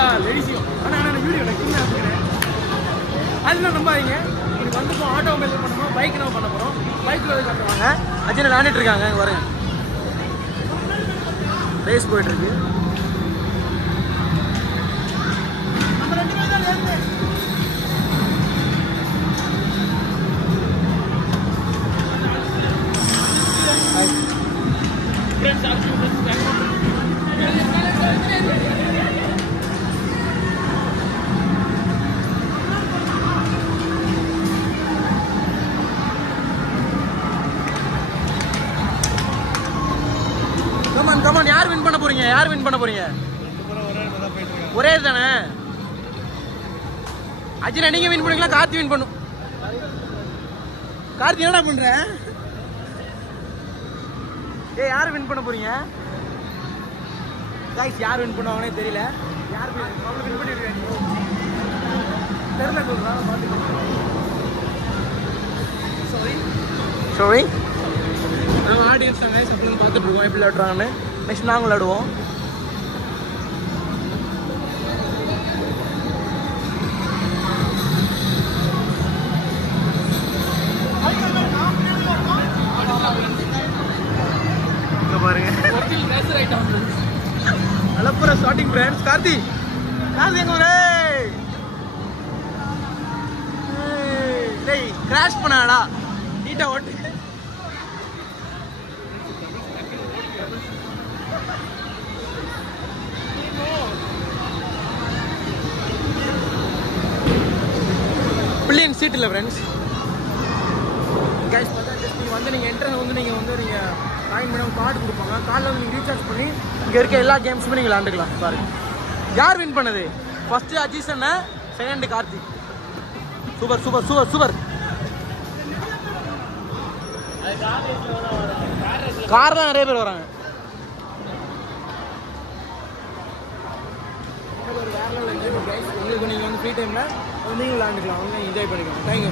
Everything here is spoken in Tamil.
எல்லா லேடிஸையும். ஆனால் நான் வீடியோ நான் இருக்கிறேன். அதெல்லாம் நம்பாதீங்க. இன்னைக்கு வந்துப்போம் ஆட்டோமொபைல் பண்ண போகிறோம், பைக் நம்ம பண்ண போகிறோம். பைக்கில் வந்து கட்டுவாங்க. அஜய் விளையாண்டுட்டு இருக்காங்க. இங்கே வரேன், ரேஸ் போயிட்டுருக்கு. கமான், யார் வின் பண்ண போறீங்க? யார் வின் பண்ண போறீங்க? ஒரே தானே. அஜினா நீங்க வின் பண்ணுவீங்களா? கார்த்தி வின் பண்ணும். கார்த்தி என்னடா பண்ற? யார் வின் பண்ண போறீங்க? गाइस யார் வின் பண்ணுவாங்கனே தெரியல. யார் வின் பண்ணிருக்காங்க தெரியல சொல்றா. சாரி நம்ம ஆடியன்ஸ் நாங்க சப்ளை பார்த்துட்டு இருக்கோம் எப்படி விளையாடுறாங்கன்னு. நெக்ஸ்ட் நாங்கள் விளையாடுவோம். பாருங்க அலப்புற ஸ்டார்டிங் ஃப்ரெண்ட்ஸ். கார்த்தி எங்க ஒரு டேய் கிராஷ் பண்ணாடா நீட்டா ஓட்டு. பில்லியன் சீட் இல்லை ஃப்ரெண்ட்ஸ். கேஷ் பார்த்தா ஜஸ்ட் நீங்கள் வந்து நீங்கள் என்ட்ரன்ஸ் வந்து நீங்கள் காயின் பண்ணி கார்டு கொடுப்பாங்க. கார்டில் வந்து நீங்கள் ரீசார்ஜ் பண்ணி இங்கே இருக்க எல்லா கேம்ஸுமே நீங்கள் விளாண்டுக்கலாம். பாருங்க யார் வின் பண்ணது? ஃபர்ஸ்ட் அஜீஸ் அண்ணா, second Karthi. Super super super super. கார்லாம் நிறைய பேர் வராங்க. உங்களுக்கு நீங்கள் வந்து ஃப்ரீ டைமில் வந்து நீங்கள் விளாண்டுக்கலாம், வந்து என்ஜாய் பண்ணிக்கலாம். தேங்க்யூ.